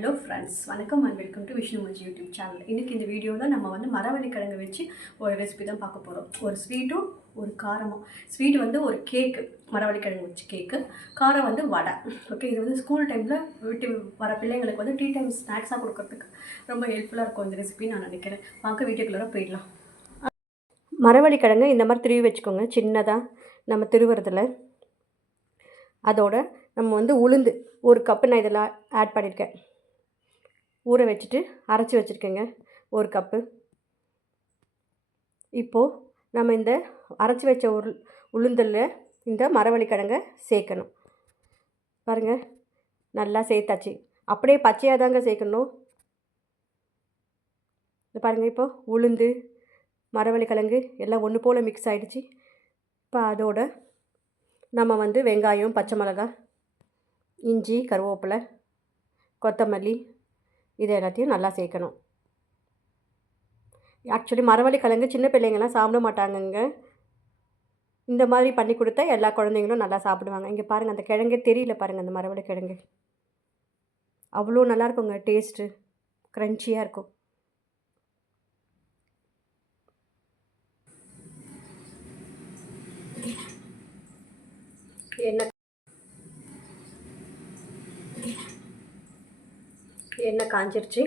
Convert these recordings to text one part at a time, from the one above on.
Hello friends, வணக்கம் and welcome to Vishnu Manjhi YouTube channel. இன்றைக்கி இந்த வீடியோவில் நம்ம வந்து மரவள்ளிக்கிழங்கு வச்சு ஒரு ரெசிபி தான் பார்க்க போகிறோம். ஒரு ஸ்வீட்டும் ஒரு காரமும். ஸ்வீட் வந்து ஒரு கேக்கு, மரவள்ளிக்கிழங்கு வச்சு கேக்கு. காரம் வந்து வடை. ஓகே, இது வந்து ஸ்கூல் டைமில் வீட்டு வர பிள்ளைங்களுக்கு வந்து டீ டைம் ஸ்நாக்ஸாக கொடுக்கறதுக்கு ரொம்ப ஹெல்ப்ஃபுல்லாக இருக்கும் இந்த ரெசிபி நான் நினைக்கிறேன். வாங்க வீட்டுக்குள்ளே போயிடலாம். மரவள்ளிக்கிழங்கு இந்த மாதிரி திருவி வச்சுக்கோங்க, சின்னதாக நம்ம திருவுறதில். அதோட நம்ம வந்து உளுந்து ஒரு கப்பு நான் இதில் ஆட் பண்ணியிருக்கேன். ஊற வச்சுட்டு அரைச்சி வச்சுருக்கேங்க, ஒரு கப்பு. இப்போது நம்ம இந்த அரைச்சி வச்ச உளுந்தில் இந்த மரவள்ளிக்கிழங்கை சேர்க்கணும். பாருங்கள், நல்லா சேர்த்தாச்சு. அப்படியே பச்சையாக தாங்க சேர்க்கணும். இது பாருங்கள், இப்போது உளுந்து மரவள்ளிக்கிழங்கு எல்லாம் ஒன்று போல் மிக்ஸ் ஆகிடுச்சு. இப்போ அதோட நம்ம வந்து வெங்காயம், பச்சை மிளகாய், இஞ்சி, கருவேப்பிலை, கொத்தமல்லி இது எல்லாத்தையும் நல்லா சேர்க்கணும். ஆக்சுவலி மரவள்ளிக்கிழங்கு சின்ன பிள்ளைங்கள்லாம் சாப்பிட மாட்டாங்கங்க. இந்த மாதிரி பண்ணி கொடுத்தா எல்லா குழந்தைங்களும் நல்லா சாப்பிடுவாங்க. இங்கே பாருங்கள், அந்த கிழங்கே தெரியல பாருங்கள், அந்த மரவள்ளிக்கிழங்கு அவ்வளோ நல்லாயிருக்குங்க. டேஸ்ட்டு க்ரன்ச்சியாக இருக்கும். எண்ணெய் காஞ்சிருச்சு.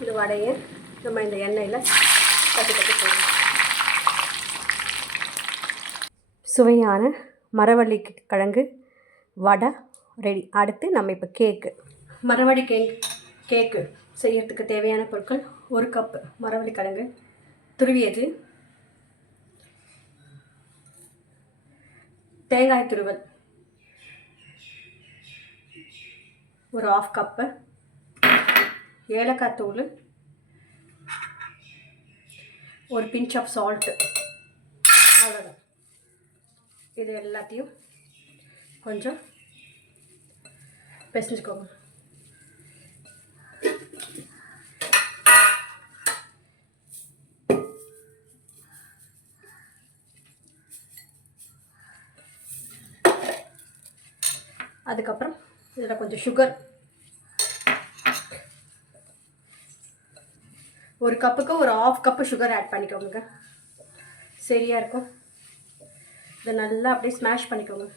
இந்த வடையை நம்ம இந்த எண்ணெயில் கட்டி போடணும். சுவையான மரவள்ளிக்கிழங்கு வடை ரெடி. அடுத்து நம்ம இப்போ கேக்கு, மரவள்ளி கேக்கு செய்யறதுக்கு தேவையான பொருட்கள்: ஒரு கப்பு மரவள்ளிக்கிழங்கு துருவியது, தேங்காய் துருவல் ஒரு 1/2 கப்பு, ஏலக்காய் தூள், ஒரு பிஞ்ச் ஆஃப் சால்ட்டு, அவ்வளோதான். இது எல்லாத்தையும் கொஞ்சம் பிசைஞ்சுக்கோங்க. அதுக்கப்புறம் இதில் கொஞ்சம் சுகர், ஒரு கப்புக்கு ஒரு 1/2 கப்பு சுகர் ஆட் பண்ணிக்கோங்க, சரியாக இருக்கும். இதை நல்லா அப்படியே ஸ்மாஷ் பண்ணிக்கோங்க,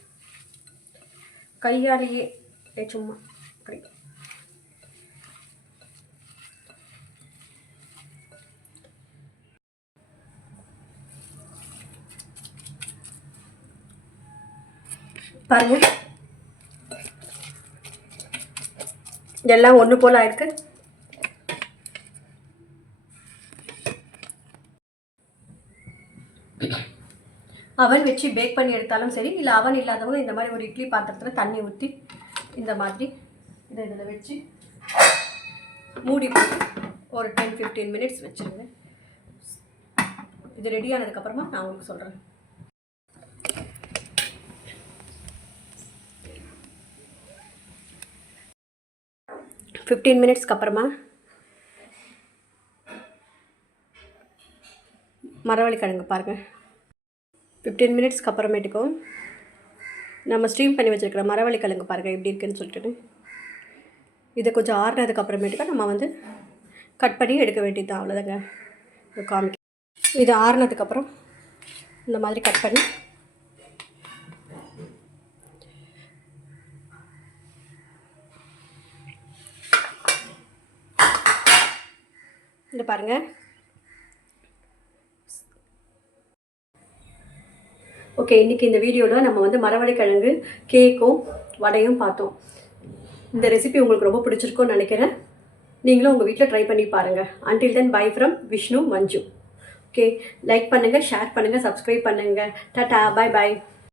கையாலேயே சும்மா அப்படி. பாருங்கள், எல்லாம் ஒன்று போல் ஆயிருக்கு. அவன் வச்சு பேக் பண்ணி எடுத்தாலும் சரி, இல்லை அவன் இல்லாதவங்க இந்த மாதிரி ஒரு இட்லி பாத்திரத்தில் தண்ணி ஊற்றி இந்த மாதிரி இதை இதில் வச்சு மூடி போட்டு ஒரு 10-15 மினிட்ஸ் வச்சுருங்க. இது ரெடி ஆனதுக்கப்புறமா நான் உங்களுக்கு சொல்கிறேன். ஃபிஃப்டீன் மினிட்ஸ்க்கு அப்புறமா மரவள்ளிக்கிழங்கு பாருங்கள். 15 மினிட்ஸ்க்கு அப்புறமேட்டுக்கும் நம்ம ஸ்டீம் பண்ணி வச்சுருக்கிற மரவள்ளிக்கிழங்கு பாருங்கள் எப்படி இருக்குன்னு சொல்லிட்டு. இதை கொஞ்சம் ஆறுனதுக்கு அப்புறமேட்டுக்கா நம்ம வந்து கட் பண்ணி எடுக்க வேண்டியது தான், அவ்வளோதாங்க. காமிக்க இது ஆறுனதுக்கப்புறம் இந்த மாதிரி கட் பண்ணி இந்த பாருங்கள். ஓகே, இன்றைக்கி இந்த வீடியோவில் நம்ம வந்து மரவள்ளிக்கிழங்கு கேக்கும் வடையும் பார்த்தோம். இந்த ரெசிபி உங்களுக்கு ரொம்ப பிடிச்சிருக்கும்னு நினைக்கிறேன். நீங்களும் உங்கள் வீட்டில் ட்ரை பண்ணி பாருங்கள். Until then, by from Vishnu Manju. Okay, like பண்ணுங்கள், ஷேர் பண்ணுங்கள், சப்ஸ்கிரைப் பண்ணுங்கள். Tata, bye bye.